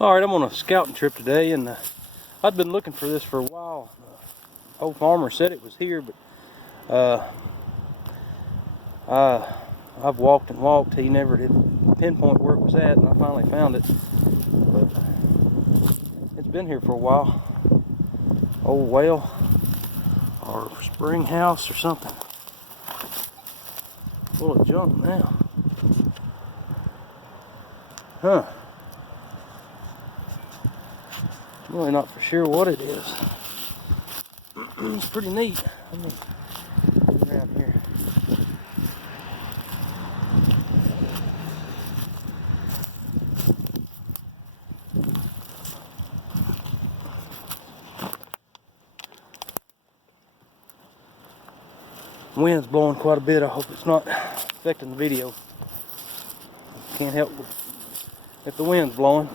Alright, I'm on a scouting trip today, and I've been looking for this for a while. Old farmer said it was here, but I've walked and walked. He never did pinpoint where it was at, and I finally found it. But it's been here for a while. Old well or spring house or something. Full of junk now. Huh. I'm really not for sure what it is. It's pretty neat. I'm gonna get around here. Wind's blowing quite a bit. I hope it's not affecting the video. Can't help if the wind's blowing.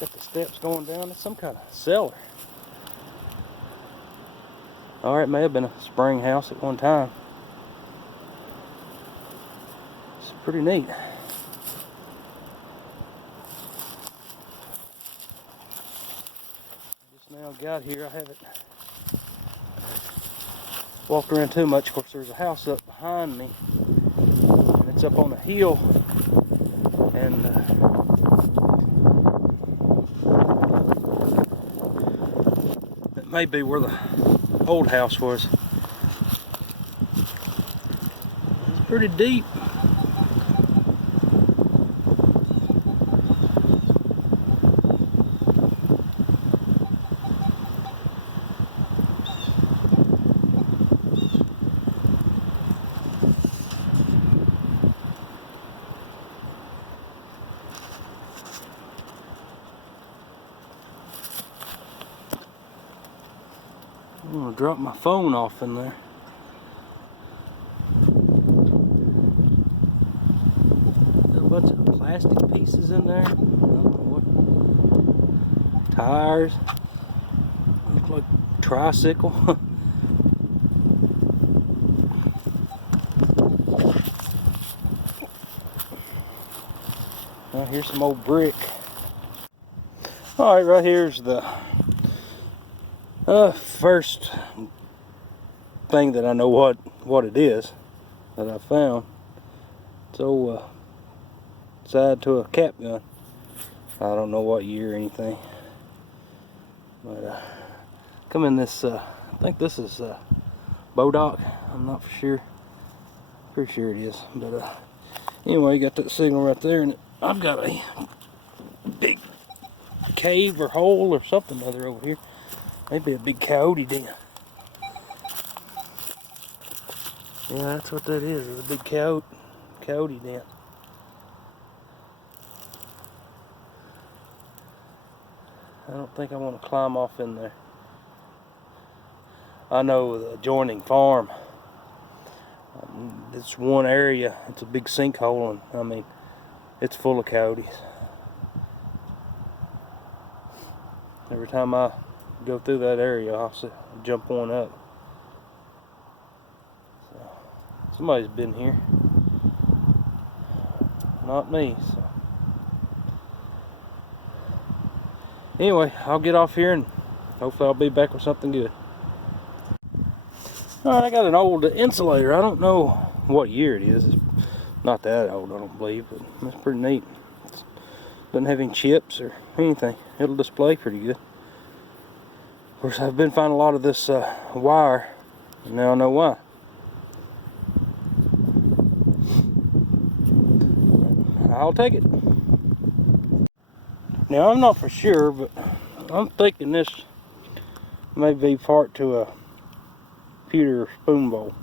Got the steps going down. It's some kind of cellar. Alright, it may have been a spring house at one time. It's pretty neat. Just now got here. I haven't walked around too much. Of course, there's a house up behind me, and it's up on a hill, and it may be where the old house was. It's pretty deep. I'm gonna drop my phone off in there. Got a bunch of plastic pieces in there. I don't know what. Tires. Look like a tricycle. Now here's some old brick. Alright, right here's the first thing that I know what it is that I found. So side to a cap gun. I don't know what year or anything, but come in this. I think this is Bodoc. I'm not for sure. Pretty sure it is. But anyway, you got that signal right there, and I've got a big cave or hole or something other over here. Maybe a big coyote den. Yeah, that's what that is. It's a big coyote den. I don't think I want to climb off in there. I know the adjoining farm. It's one area. It's a big sinkhole, and I mean, it's full of coyotes. Every time I go through that area, I'll jump one up. So, somebody's been here. Not me. So. Anyway, I'll get off here, and hopefully I'll be back with something good. Alright, I got an old insulator. I don't know what year it is. It's not that old, I don't believe, but it's pretty neat. It doesn't have any chips or anything. It'll display pretty good. Of course, I've been finding a lot of this wire, and now I know why. I'll take it. Now, I'm not for sure, but I'm thinking this may be part to a pewter spoon bowl.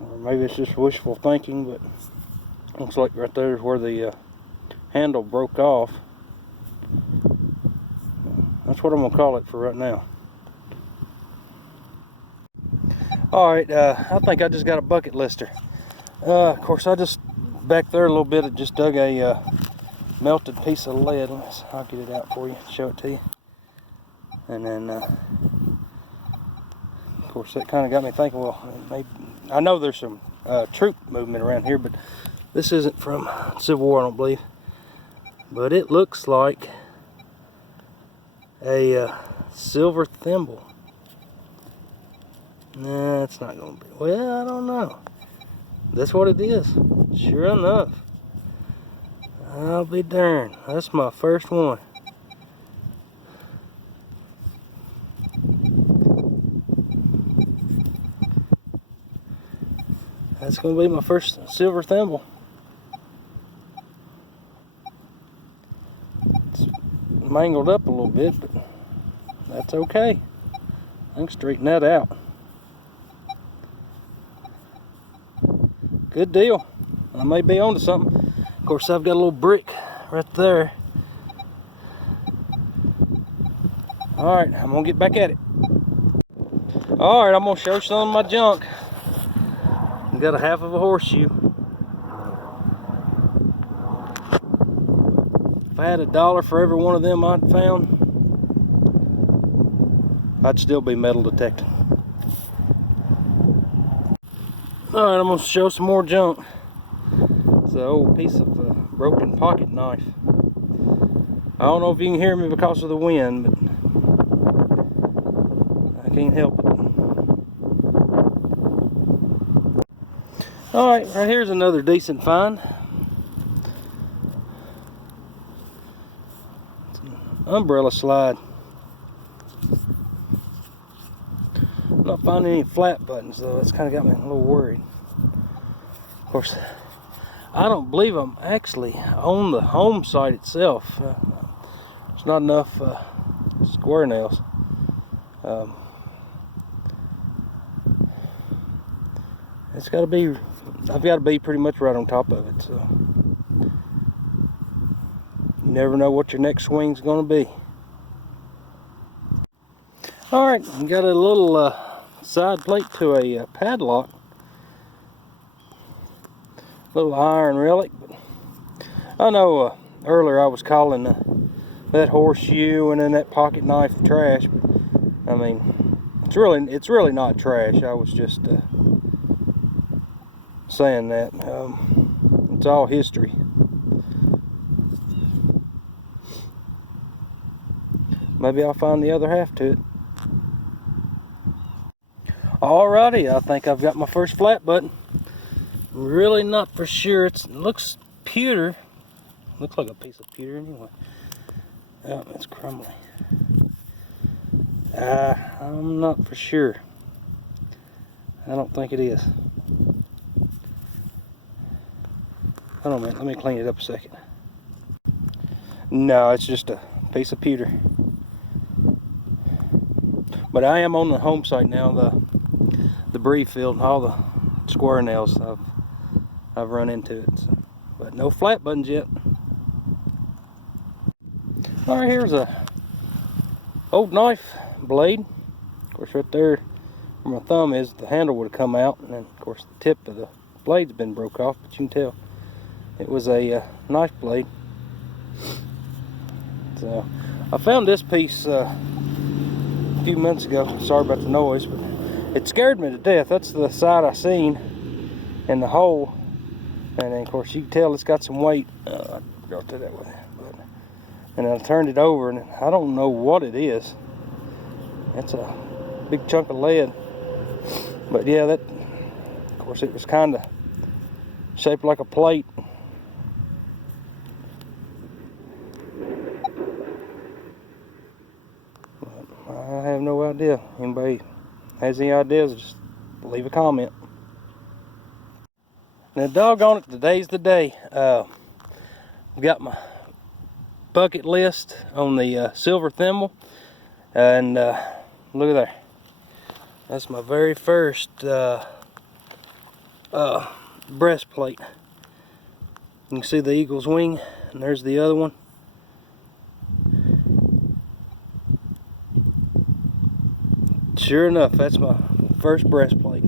Or maybe it's just wishful thinking, but looks like right there is where the handle broke off. That's what I'm going to call it for right now. Alright, I think I just got a bucket lister. Of course, I just, back there a little bit, I just dug a melted piece of lead. I'll get it out for you, show it to you. And then, of course, that kind of got me thinking, well, maybe, I know there's some troop movement around here, but this isn't from Civil War, I don't believe. But it looks like a silver thimble. Nah, it's not gonna be. Well, I don't know. That's what it is. Sure enough. I'll be darned. That's my first one. That's gonna be my first silver thimble. It's mangled up a little bit, but that's okay. I can straighten that out. Good deal. I may be onto something. Of course, I've got a little brick right there. Alright, I'm gonna get back at it. Alright, I'm gonna show you some of my junk. I've got a half of a horseshoe. If I had $1 for every one of them I'd found, I'd still be metal detecting. Alright, I'm going to show some more junk. It's an old piece of broken pocket knife. I don't know if you can hear me because of the wind, but I can't help it. Alright, right here's another decent find. It's an umbrella slide. I'm not finding any flat buttons though. That's kind of got me a little worried. Of course, I don't believe I'm actually on the home site itself. There's not enough square nails. It's got to be. I've got to be pretty much right on top of it. So you never know what your next swing's going to be. All right, got a little side plate to a padlock. Little iron relic. But I know earlier I was calling that horseshoe and then that pocket knife trash. But, I mean, it's really not trash. I was just saying that. It's all history. Maybe I'll find the other half to it. Alrighty, I think I've got my first flat button. Really not for sure. It looks pewter. Looks like a piece of pewter anyway. Oh, it's crumbly. I'm not for sure. I don't think it is. Hold on a minute, let me clean it up a second. No, it's just a piece of pewter. But I am on the home site now, the debris field, and all the square nails I've run into it. So. But no flat buttons yet. Alright, here's a old knife blade. Of course, right there where my thumb is, the handle would have come out, and then of course the tip of the blade's been broke off, but you can tell it was a knife blade. So I found this piece a few months ago. Sorry about the noise, but it scared me to death. That's the side I seen in the hole, and then of course you can tell it's got some weight. I brought that way, and I turned it over, and I don't know what it is. It's a big chunk of lead, but yeah, that of course it was kind of shaped like a plate. I have no idea. Anybody has any ideas, just leave a comment. Now, doggone it, today's the day. I've got my bucket list on the silver thimble, and look at there. That's my very first breastplate. You can see the eagle's wing, and there's the other one. Sure enough, that's my first breastplate.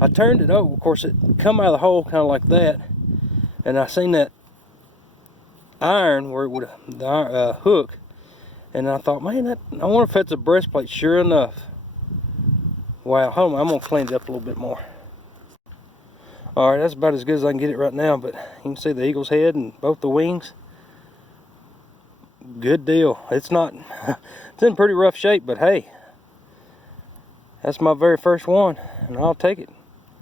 I turned it over. Of course, it come out of the hole kind of like that, and I seen that iron where it would the hook, and I thought, man, I wonder if that's a breastplate. Sure enough. Wow, hold on, I'm gonna clean it up a little bit more. Alright, that's about as good as I can get it right now, but you can see the eagle's head and both the wings. Good deal. It's not, it's in pretty rough shape, but hey, that's my very first one, and I'll take it.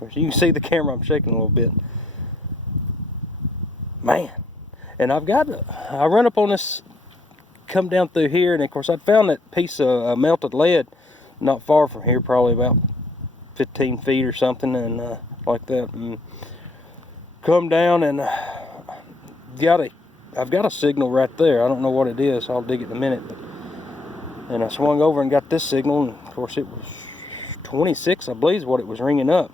As you can see the camera, I'm shaking a little bit. Man, and I run up on this, come down through here, and of course I found that piece of melted lead not far from here, probably about 15 feet or something, and like that, and come down and I've got a signal right there. I don't know what it is. I'll dig it in a minute. And I swung over and got this signal, and of course it was 26, I believe, is what it was ringing up.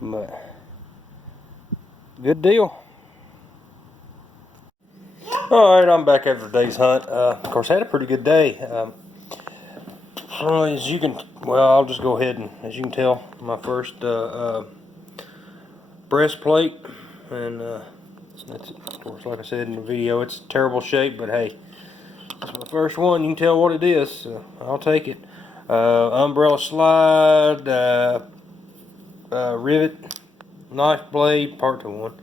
But good deal. Alright, I'm back after the day's hunt. Of course, I had a pretty good day. As you can, well, I'll just go ahead and, as you can tell, my first breastplate, and that's, of course, like I said in the video, it's terrible shape, but hey, it's my first one. You can tell what it is, so I'll take it. Umbrella slide, rivet, knife blade, part to one.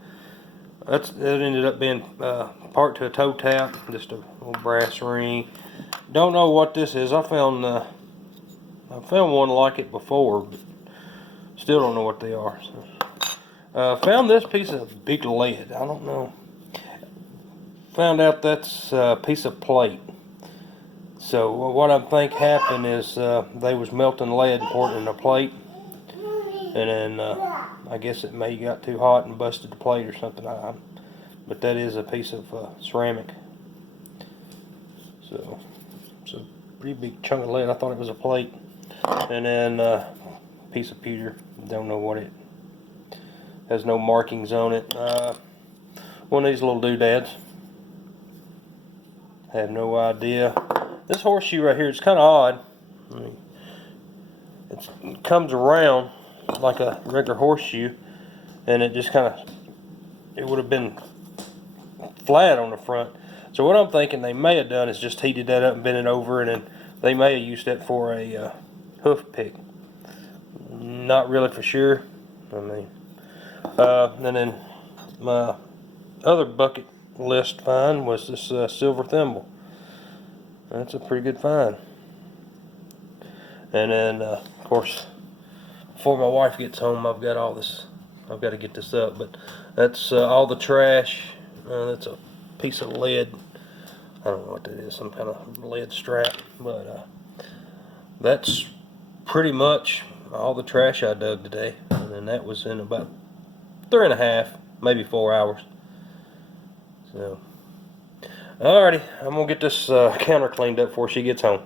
That ended up being part to a toe tap, just a little brass ring. Don't know what this is. I found one like it before, but still don't know what they are. So. Found this piece of big lead. I don't know. Found out that's a piece of plate. So what I think happened is they was melting lead and pouring it in a plate, and then I guess it may got too hot and busted the plate or something. But that is a piece of ceramic. So it's a pretty big chunk of lead. I thought it was a plate, and then a piece of pewter. Don't know what it. Has no markings on it. One of these little doodads. Have no idea. This horseshoe right here, it's kind of odd. I mean, it comes around like a regular horseshoe, and it just kind of, it would have been flat on the front. So what I'm thinking they may have done is just heated that up and bent it over, and then they may have used that for a hoof pick. Not really for sure. I mean, and then my other bucket list find was this silver thimble. That's a pretty good find. And then, of course, before my wife gets home, I've got all this. I've got to get this up, but that's all the trash. That's a piece of lead. I don't know what that is, some kind of lead strap, but that's pretty much all the trash I dug today. And then that was in about 3.5, maybe 4 hours. So, alrighty, I'm gonna get this counter cleaned up before she gets home.